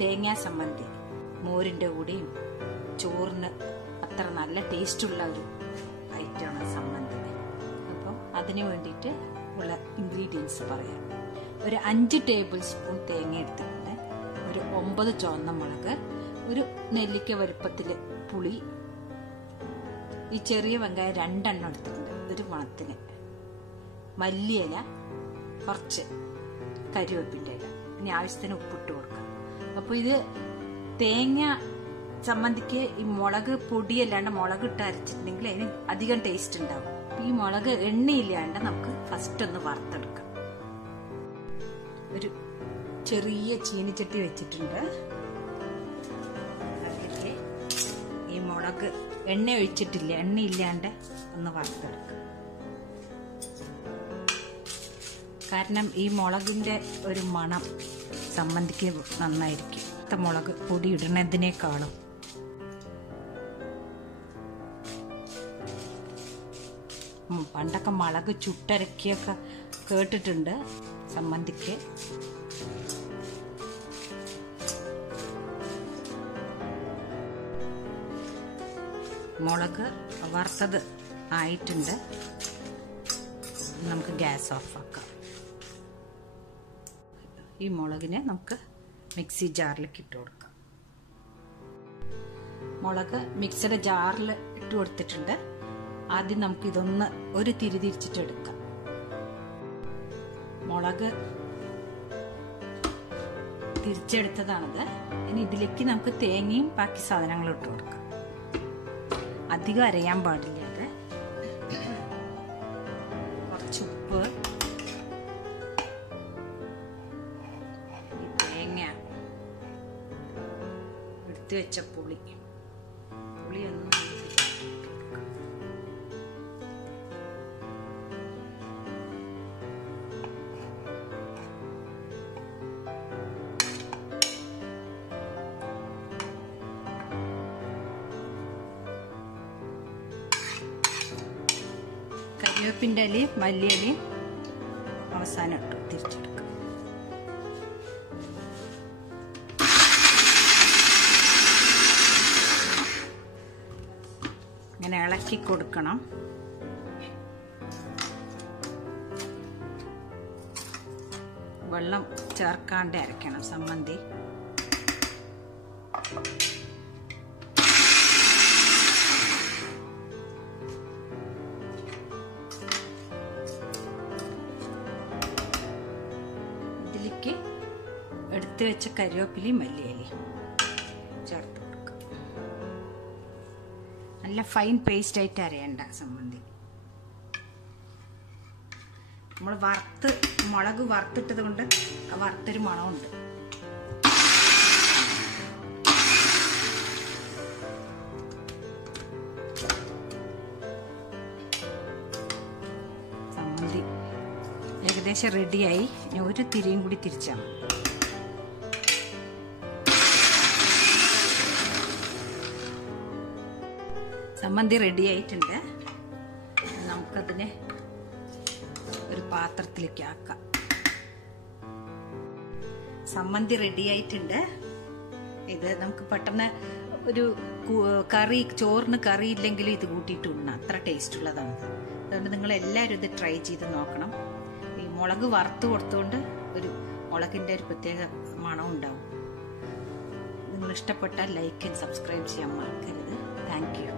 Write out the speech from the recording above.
തേങ്ങാ ചമ്മന്തി മോരിന്റെ കൂടെയും ചോറിന് അത്ര നല്ല ടേസ്റ്റുള്ള ഒരു ഐറ്റമാണ് ചമ്മന്തി. അപ്പോൾ അതിന് വേണ്ടിയിട്ട് ഉള്ള ഇൻഗ്രീഡിയൻസ് പറയാം. ഒരു 5 ടേബിൾ സ്പൂൺ തേങ്ങ എടുത്തിട്ടുണ്ട്, ഒരു 9 ചുവന്ന മുളക്, ഒരു നെല്ലിക്ക വലുപ്പത്തില് പുളി, ഈ ചെറിയ വെങ്കായം 2 എണ്ണം എടുത്തിട്ടുണ്ട് ഒരു മണത്തിന്, മല്ലിയില, കുറച്ച് കരിവേപ്പിൻ്റെ ഇല, ഇനി ആവശ്യത്തിന് ഉപ്പിട്ട് കൊടുക്കാം. അപ്പോൾ ഇത് തേങ്ങ ചമ്മന്തിക്ക് ഈ മുളക് പൊടിയല്ലാണ്ട് മുളക് ഇട്ട് അരച്ചിട്ടുണ്ടെങ്കിൽ അതിന് അധികം ടേസ്റ്റ് ഉണ്ടാവും. ഈ മുളക് എണ്ണയില്ലാണ്ട് നമുക്ക് ഫസ്റ്റ് ഒന്ന് വറുത്തെടുക്കാം. ഒരു ചെറിയ ചീനിച്ചട്ടി വെച്ചിട്ടുണ്ട്. അതിലേക്ക് ഈ മുളക് എണ്ണ ഒഴിച്ചിട്ടില്ല, എണ്ണയില്ലാണ്ട് ഒന്ന് വറുത്തെടുക്കാം. കാരണം ഈ മുളകിന്റെ ഒരു മണം ചമ്മന്തിക്ക് നന്നായിരിക്കും മുളക് പൊടി ഇടുന്നതിനേക്കാളും. പണ്ടൊക്കെ മുളക് ചുട്ടരക്കിയൊക്കെ കേട്ടിട്ടുണ്ട് ചമ്മന്തിക്ക്. മുളക് വറുത്തത് ആയിട്ടുണ്ട്, നമുക്ക് ഗ്യാസ് ഓഫ് ആക്കാം. ഈ മുളകിനെ നമുക്ക് മിക്സി ജാറിലേക്ക് ഇട്ട് കൊടുക്കാം. മുളക് മിക്സിയുടെ ജാറിൽ ഇട്ട് കൊടുത്തിട്ടുണ്ട്. ആദ്യം നമുക്ക് ഇതൊന്ന് ഒരു തിരിച്ചിട്ട് എടുക്കാം. മുളക് തിരിച്ചെടുത്തതാണിത്. ഇനി ഇതിലേക്ക് നമുക്ക് തേങ്ങയും ബാക്കി സാധനങ്ങളും ഇട്ട് കൊടുക്കാം. അധികം അരയാൻ പാടില്ല. അത് കുറച്ച് ഉപ്പ്, എടുത്തു വെച്ച പുളി ഒന്ന് കരിവേപ്പിൻ്റെ ഇലയും മല്ലിയിലയും അവസാനം ഇട്ട് തിരിച്ചെടുക്കാം. ഇങ്ങനെ ഇളക്കി കൊടുക്കണം. വെള്ളം ചേർക്കാണ്ട് അരയ്ക്കണം ചമ്മന്തി. ഇതിലേക്ക് എടുത്തു വെച്ച കരിവേപ്പിലയും മല്ലിയിലയും ചേർത്ത് കൊടുക്കുക. നല്ല ഫൈൻ പേസ്റ്റ് ആയിട്ട് അരയണ്ട ചമ്മന്തി. നമ്മൾ മുളക് വറുത്തിട്ടത് കൊണ്ട് ആ വറുത്തൊരു മണമുണ്ട്. ചമ്മന്തി ഏകദേശം റെഡിയായി. ഒരു തിരിയും കൂടി തിരിച്ചാൽ മതി. ചമ്മന്തി റെഡി ആയിട്ടുണ്ട്. നമുക്കതിനെ ഒരു പാത്രത്തിലേക്ക് ആക്കാം. ചമ്മന്തി റെഡി ആയിട്ടുണ്ട്. ഇത് നമുക്ക് പെട്ടെന്ന് ഒരു കറി, ചോറിന് കറി ഇല്ലെങ്കിലും ഇത് കൂട്ടിയിട്ട് ഉണ്ണാം. അത്ര ടേസ്റ്റ് ഉള്ളതാണ്. അതുകൊണ്ട് നിങ്ങൾ എല്ലാവരും ഇത് ട്രൈ ചെയ്ത് നോക്കണം. ഈ മുളക് വറുത്ത് കൊടുത്തുകൊണ്ട് ഒരു മുളകിൻ്റെ ഒരു പ്രത്യേക മണം ഉണ്ടാവും. നിങ്ങൾ ഇഷ്ടപ്പെട്ടാൽ ലൈക്ക് ആൻഡ് സബ്സ്ക്രൈബ് ചെയ്യാൻ മറക്കരുത്. Thank you.